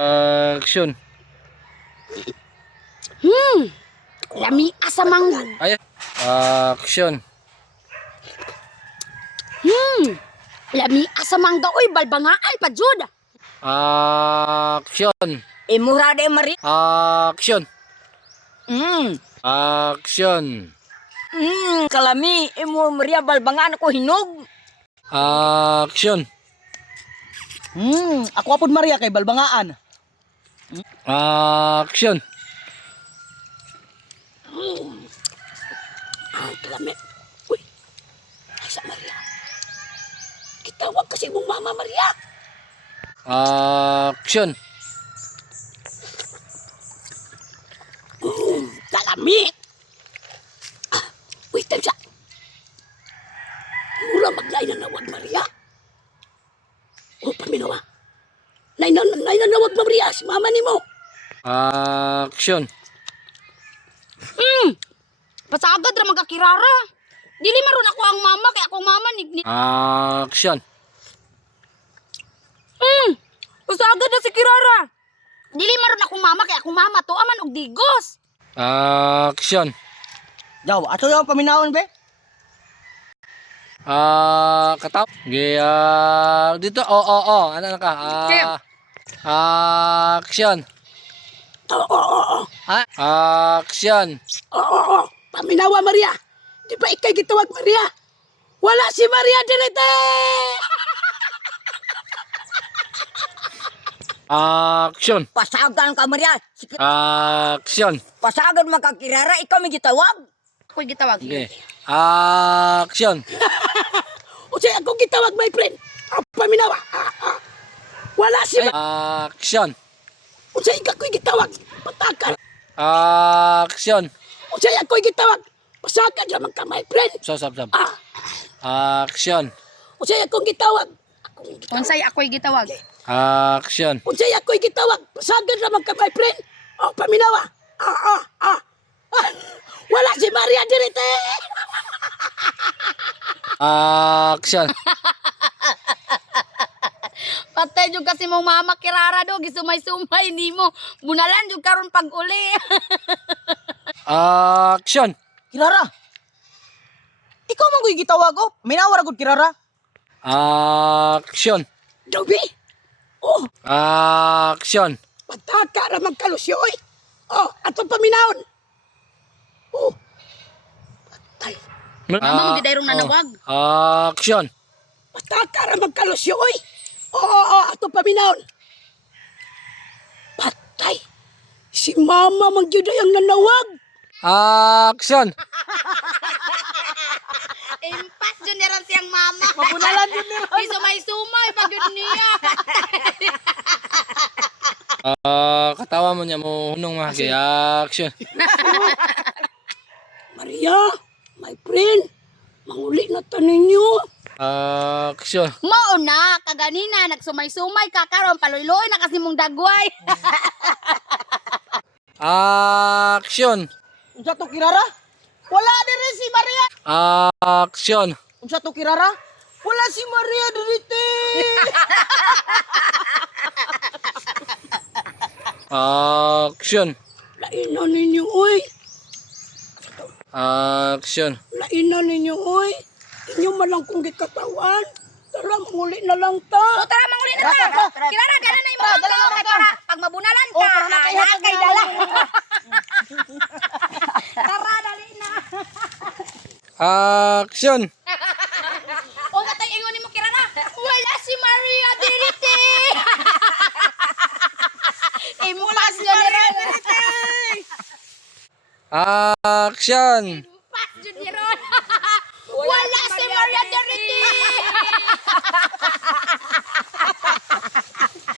Action. Lami asa mang. Ay. Action. Lami asa mang daoy balbangaan pa jud. Action. Imura de mari. Action. Mm. Action. Kalami imo Maria balbangan ako hinog. Action. Ako apod Maria kay balbangaan. Action. Kalami. Uy. Asa Maria. Kitawag kasi mong mama Maria. Action. Kalami. Wait, tansa. Mura maglay na nawag Maria. O, paminawa. Nay na nawag Maria, si mama ni mo. Action. Pasagad ra magkakirara. Dili maron ako ang mama, kaya akong mama ni. Action. Pasagad na si Kirara. Dili maron akong mama, kaya akong mama to aman og digos. Action. Yaw, ato yung paminawon be. Kataw. Dito. Ano na ka? Action. Oo. Action. Oo. Paminawa Maria. Di ba ikay gitawag Maria? Wala si Maria direte. Action. Pasagan ka Maria. Action. Pasagan magkakirara, ikaw may gitawag. Ako'y gitawag. Okay. Action. O siya ako gitawag my friend. Paminawa. Wala si Action. O siya ako'y gitawag. Patakan. Action. O siya ako'y gitawag. Pasagan naman ka my friend. Sab. Action. O siya akong gitawag. Unsay ako'y gitawag? Action. O siya ako'y gitawag. Pasagan naman ka my friend. O paminawa. Wala si Maria direte. Action. Patay jud kasi mong mama Kirara do gisumay-sumay nimo. Bunalan jud karon pag-uli. Action. Kirara. Ikaw man ko'y gitawag ko. Minawara gud Kirara. Action. Dobi. Oh, Action. pataka ra magkalusyo oy. Oh, ato paminawon. Oh. Patay. Amang gidayrong nanawag. Action. Pataka ra magkalusyo oy. Oo, ato paminawon. Patay. Si mama man gyud ang nanawag. Action. Impas jud ni ron siyang mama. Mabunalan jud ni ron. Sumay-sumay pag jud niya. Katawa mo niya mo hunong mga kay action. Maria, my friend. Manguli na ta ninyo. Action. Mao na kaganina nagsumay-sumay ka karon paluy-luy na kasi mong dagway. Action. Unsa to Kirara? Wala dire si Maria. Action. Unsa to Kirara? Wala si Maria dirite. Action. Lainan ninyo oy. Action. Lainan ninyo oy. Inyo man lang kung gikatawan. Tara, muli na lang ta. O tara manguli na ta. Kirara dala na imo kay para pag mabunalan ka. para nakaihatag kay na dala. ako. Tara dali na. Action. O katay ingon nimo Kirara. Wala si Maria dirite. Impas jud ni ron. Action. Impas jud ni ron. Wala si Maria dirite.